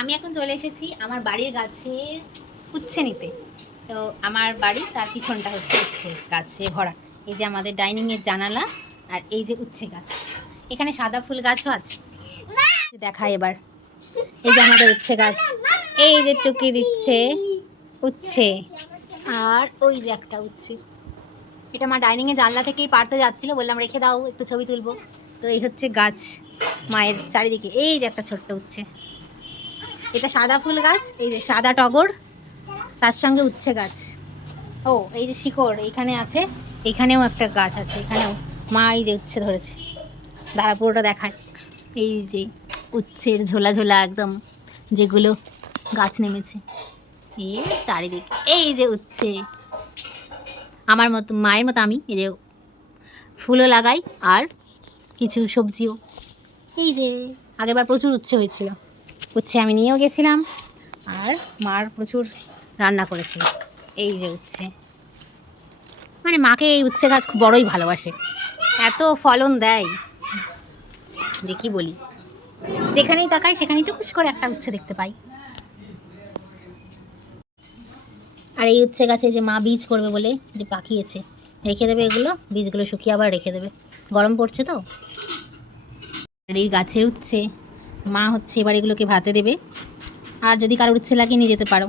আমি এখন চলে এসেছি আমার বাড়ির গাছের উচ্ছে নিতে। তো আমার বাড়ি তার পিছনটা হচ্ছে উচ্ছে গাছে ভরা। এই যে আমাদের ডাইনিংয়ের জানালা, আর এই যে উচ্ছে গাছ। এখানে সাদা ফুল গাছও আছে, দেখাই এবার। এই যে আমাদের উচ্ছে গাছ, এই যে টুকি দিচ্ছে উচ্ছে, আর ওই যে একটা উচ্ছে। এটা আমার ডাইনিংয়ে জানলা থেকেই পারতে যাচ্ছিলো, বললাম রেখে দাও, একটু ছবি তুলবো। তো এই হচ্ছে গাছ মায়ের চারিদিকে। এই যে একটা ছোট্ট উচ্ছে, এটা সাদা ফুল গাছ, এই যে সাদা টগর, তার সঙ্গে উচ্ছে গাছ। ও এই যে শিকড় এইখানে আছে, এখানেও একটা গাছ আছে, এখানেও মা এই যে উচ্ছে ধরেছে। দাঁড়া পুরোটা দেখায়। এই যে উচ্ছের ঝোলা ঝোলা একদম, যেগুলো গাছ নেমেছে এই চারিদিকে। এই যে উচ্ছে, আমার মতো মায়ের মতো আমি এই যে ফুলও লাগাই, আর কিছু সবজিও। এই যে আগেরবার প্রচুর উচ্ছে হয়েছিল, উচ্ছে আমি নিয়েও গেছিলাম, আর মার প্রচুর রান্না করেছিল। এই যে উচ্ছে, মানে মাকে এই উচ্ছে গাছ খুব বড়ই ভালোবাসে, এত ফলন দেয় যে কি বলি। যেখানেই তাকাই সেখানেই টুকুস করে একটা উচ্ছে দেখতে পাই। আর এই উচ্ছে গাছে যে মা বীজ করবে বলে যে পাকিয়েছে, রেখে দেবে এগুলো, বীজগুলো শুকিয়ে আবার রেখে দেবে, গরম পড়ছে তো। আর এই গাছের উচ্ছে মা হচ্ছে এবার এগুলোকে ভাতে দেবে, আর যদি কারোর উচ্ছে লাগিয়ে নিয়ে যেতে পারো।